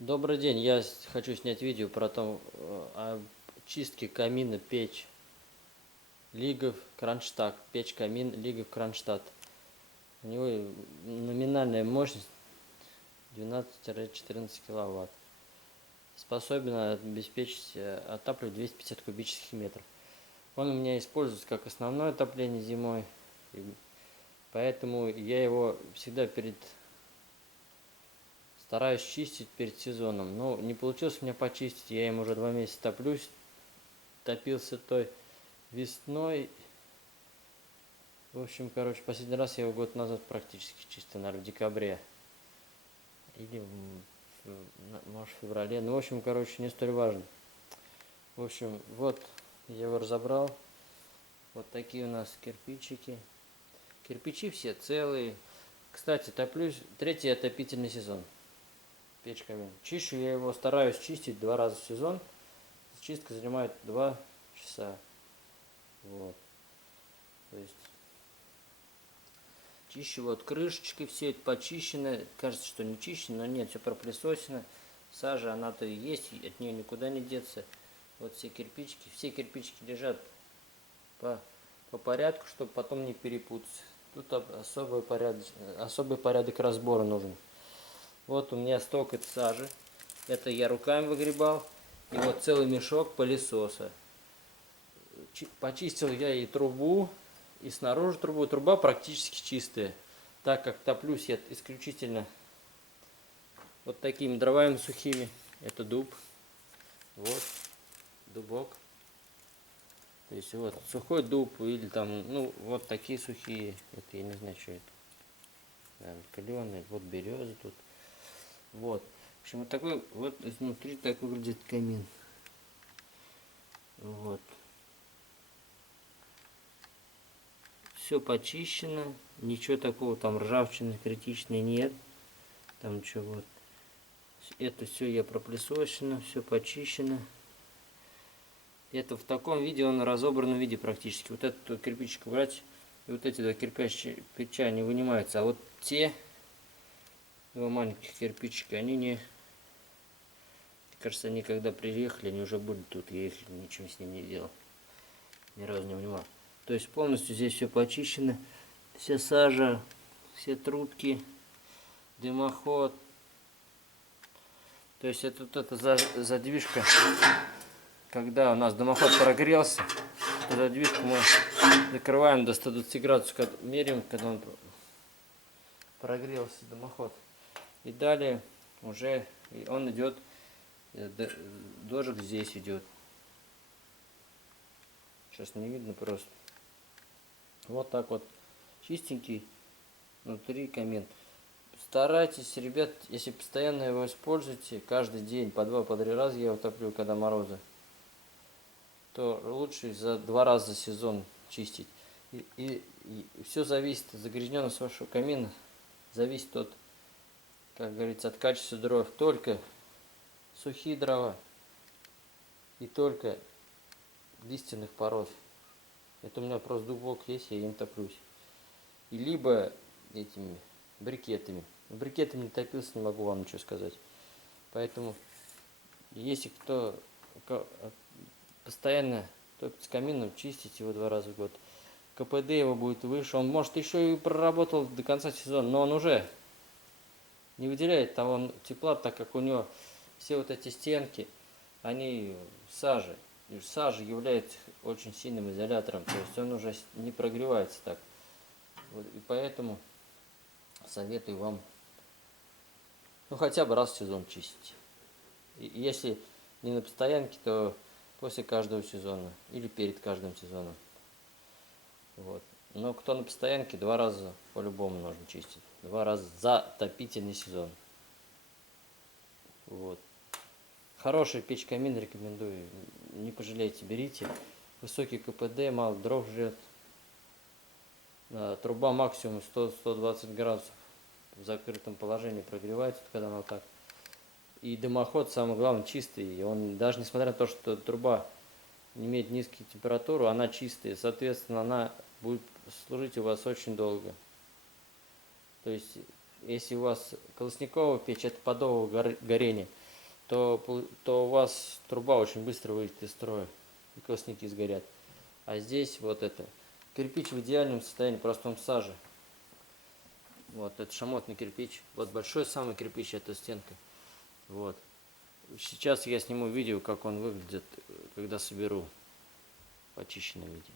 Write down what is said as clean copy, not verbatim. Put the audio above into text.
Добрый день, я хочу снять видео про о чистке камина печь Лигов Кронштадт. Печь камин Лигов Кронштадт. У него номинальная мощность 12-14 киловатт. Способен обеспечить отапливать 250 кубических метров. Он у меня используется как основное отопление зимой. Поэтому я его всегда стараюсь чистить перед сезоном. Но не получилось у меня почистить. Я им уже 2 месяца топлюсь. Топился той весной. В общем, последний раз я его год назад практически чистил, наверное, в декабре. Или, может, в феврале. Ну, в общем, не столь важно. В общем, вот, я его разобрал. Вот такие у нас кирпичики. Кирпичи все целые. Кстати, топлюсь, третий отопительный сезон. Печь камин. Чищу я его, стараюсь чистить 2 раза в сезон. Чистка занимает 2 часа. Вот. То есть чищу вот крышечкой, все это почищено. Кажется, что не чищено, но нет, все пропылесосено. Сажа, она-то и есть, от нее никуда не деться. Вот все кирпичики лежат по порядку, чтобы потом не перепутать. Тут особый порядок разбора нужен. Вот у меня столько сажи. Это я руками выгребал. И вот целый мешок пылесоса. Почистил я и трубу, и снаружи трубу. Труба практически чистая, так как топлюсь я исключительно вот такими дровами сухими. Это дуб. Вот, дубок. То есть вот сухой дуб или там, ну, вот такие сухие. Это я не знаю, что это. Наверное, каленые. Вот береза тут. Вот. В общем, вот такой, вот изнутри так выглядит камин. Вот. Все почищено. Ничего такого там ржавчины критичной нет. Там ничего вот. Это все я пропылесосено, все почищено. Это в таком виде, он разобранном виде практически. Вот этот кирпичик убрать, и вот эти два кирпича не вынимаются. А вот те два маленьких кирпичика, они не... Мне кажется, они когда приехали, они уже были тут. Я их ничем с ним не делал. Ни разу не вынимал. То есть полностью здесь все почищено. Вся сажа, все трубки, дымоход. То есть это вот эта задвижка. Когда у нас дымоход прогрелся, задвижку мы закрываем до 120 градусов, меряем, когда он прогрелся, дымоход. И далее уже он идет, дождик здесь идет. Сейчас не видно просто. Вот так вот чистенький внутри камин. Старайтесь, ребят, если постоянно его используете, каждый день по 2-3 раза я его топлю, когда морозы, то лучше за 2 раза за сезон чистить. И все зависит, загрязненность вашего камина зависит от, как говорится, от качества дров. Только сухие дрова и только лиственных пород. Это у меня просто дубок есть, я им топлюсь. И либо этими брикетами. Брикетами не топился, не могу вам ничего сказать. Поэтому, если кто постоянно топит с камином, чистить его 2 раза в год. КПД его будет выше. Он может еще и проработал до конца сезона, но он уже не выделяет того тепла, так как у него все вот эти стенки, они сажи. И сажа является очень сильным изолятором, то есть он уже не прогревается так. Вот, и поэтому советую вам, ну, хотя бы раз в сезон чистить. И если не на постоянке, то после каждого сезона или перед каждым сезоном. Вот. Но кто на постоянке, 2 раза по-любому нужно чистить. 2 раза за отопительный сезон. Вот. Хорошая печь камин рекомендую. Не пожалейте, берите. Высокий КПД, мало дров жрет. Труба максимум 100-120 градусов в закрытом положении прогревается, когда она так. И дымоход, самое главное, чистый. И он, даже несмотря на то, что труба имеет низкую температуру, она чистая. Соответственно, она будет служить у вас очень долго. То есть, если у вас колосниковая печь, это подового горения, то у вас труба очень быстро выйдет из строя, и квасники сгорят. А здесь вот это. Кирпич в идеальном состоянии, просто он в саже. Вот, это шамотный кирпич. Вот большой самый кирпич, это стенка. Вот. Сейчас я сниму видео, как он выглядит, когда соберу в очищенном виде.